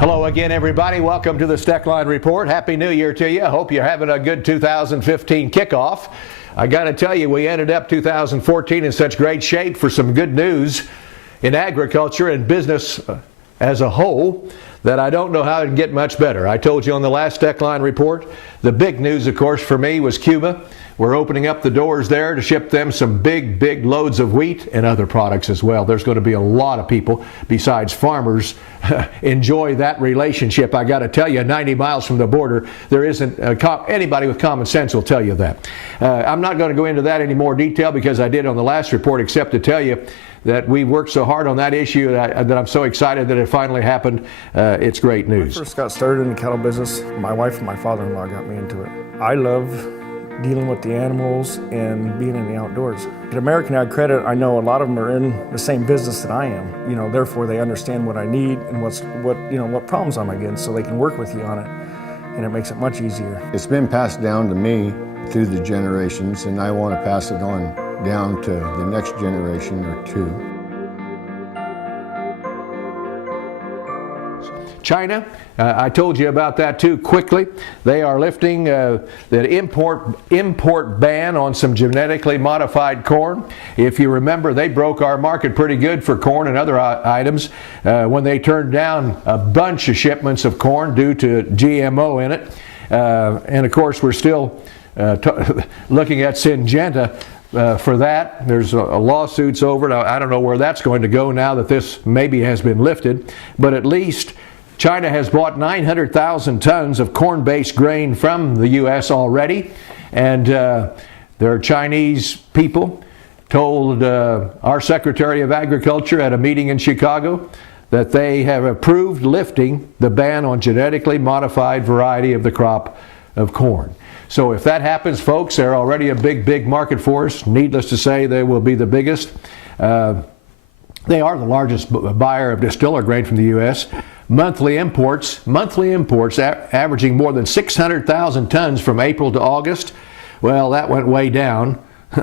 Hello again, everybody. Welcome to the Steckline Report. Happy New Year to you. I hope you're having a good 2015 kickoff. I got to tell you, we ended up 2014 in such great shape for some good news in agriculture and business as a whole that I don't know how it can get much better. I told you on the last Steckline Report, the big news, of course, for me was Cuba. We're opening up the doors there to ship them some big loads of wheat and other products as well. There's going to be a lot of people besides farmers enjoy that relationship. I got to tell you, 90 miles from the border, there isn't anybody with common sense will tell you that. I'm not going to go into that any more detail because I did on the last report, except to tell you that we worked so hard on that issue that I'm so excited that it finally happened. It's great news. When I first got started in the cattle business, my wife and my father-in-law got me into it. I love dealing with the animals and being in the outdoors. At American Ag Credit, I know a lot of them are in the same business that I am. Therefore they understand what I need and what problems I'm against, so they can work with you on it, and it makes it much easier. It's been passed down to me through the generations, and I want to pass it on down to the next generation or two. China, I told you about that too quickly. They are lifting the import ban on some genetically modified corn. If you remember, they broke our market pretty good for corn and other items when they turned down a bunch of shipments of corn due to GMO in it. And of course, we're still looking at Syngenta for that. There's lawsuits over it. I don't know where that's going to go now that this maybe has been lifted, but at least China has bought 900,000 tons of corn-based grain from the U.S. already, and their Chinese people told our Secretary of Agriculture at a meeting in Chicago that they have approved lifting the ban on genetically modified variety of the crop of corn. So if that happens, folks, they're already a big market for us. Needless to say, they will be the biggest. They are the largest buyer of distiller grain from the U.S. Monthly imports averaging more than 600,000 tons from April to August. Well, that went way down,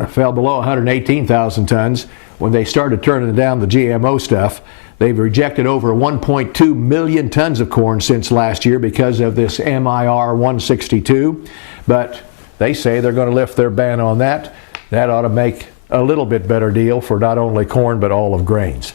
fell below 118,000 tons. When they started turning down the GMO stuff, they've rejected over 1.2 million tons of corn since last year because of this MIR 162. But they say they're going to lift their ban on that. That ought to make a little bit better deal for not only corn but all of grains.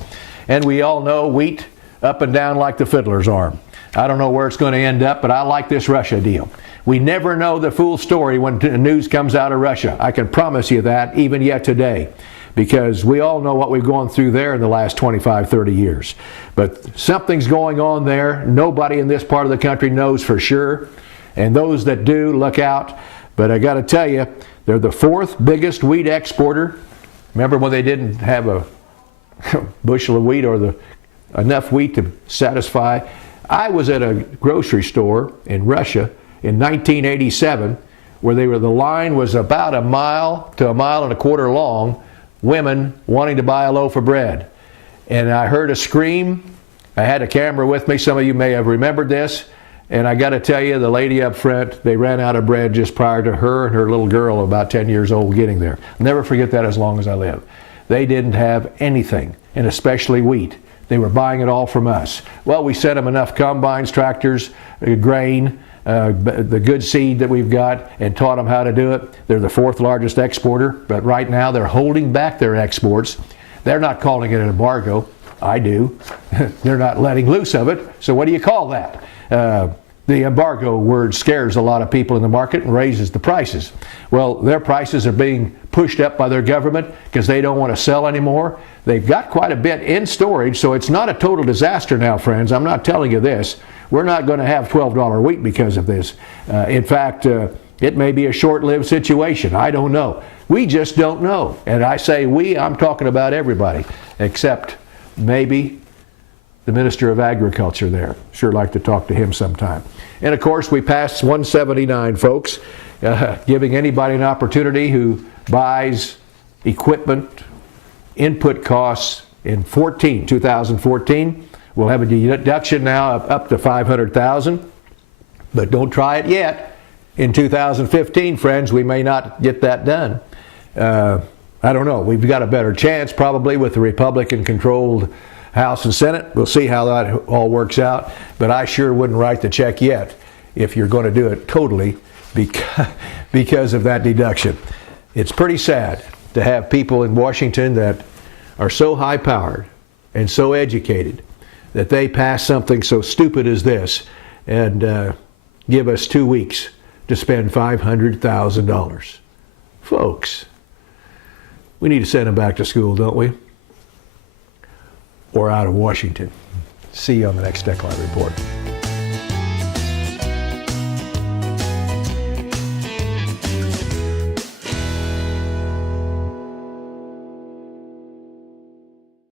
And we all know wheat up and down like the fiddler's arm. I don't know where it's going to end up, but I like this Russia deal. We never know the full story when news comes out of Russia. I can promise you that even yet today, because we all know what we've gone through there in the last 25, 30 years. But something's going on there. Nobody in this part of the country knows for sure, and those that do, look out. But I got to tell you, they're the fourth biggest wheat exporter. Remember when they didn't have a bushel of wheat or enough wheat to satisfy? I was at a grocery store in Russia in 1987 where the line was about a mile to a mile and a quarter long, women wanting to buy a loaf of bread. And I heard a scream. I had a camera with me. Some of you may have remembered this. And I got to tell you, the lady up front, they ran out of bread just prior to her and her little girl, about 10 years old, getting there. I'll never forget that as long as I live. They didn't have anything, and especially wheat. They were buying it all from us. Well, we sent them enough combines, tractors, grain, the good seed that we've got, and taught them how to do it. They're the fourth largest exporter, but right now they're holding back their exports. They're not calling it an embargo. I do. They're not letting loose of it. So what do you call that? The embargo word scares a lot of people in the market and raises the prices. Well, their prices are being pushed up by their government because they don't want to sell anymore. They've got quite a bit in storage, so it's not a total disaster now, friends. I'm not telling you this. We're not going to have $12 wheat because of this. In fact, it may be a short-lived situation. I don't know. We just don't know. And I say we, I'm talking about everybody, except maybe the Minister of Agriculture there. Sure like to talk to him sometime. And of course, we passed 179, folks, giving anybody an opportunity who buys equipment, input costs in 2014. We'll have a deduction now of up to $500,000, but don't try it yet. In 2015, friends, we may not get that done. I don't know. We've got a better chance probably with the Republican-controlled House and Senate. We'll see how that all works out. But I sure wouldn't write the check yet if you're going to do it totally because of that deduction. It's pretty sad to have people in Washington that are so high-powered and so educated that they pass something so stupid as this and give us 2 weeks to spend $500,000. Folks, we need to send them back to school, don't we? Or out of Washington. See you on the next Steckline Report.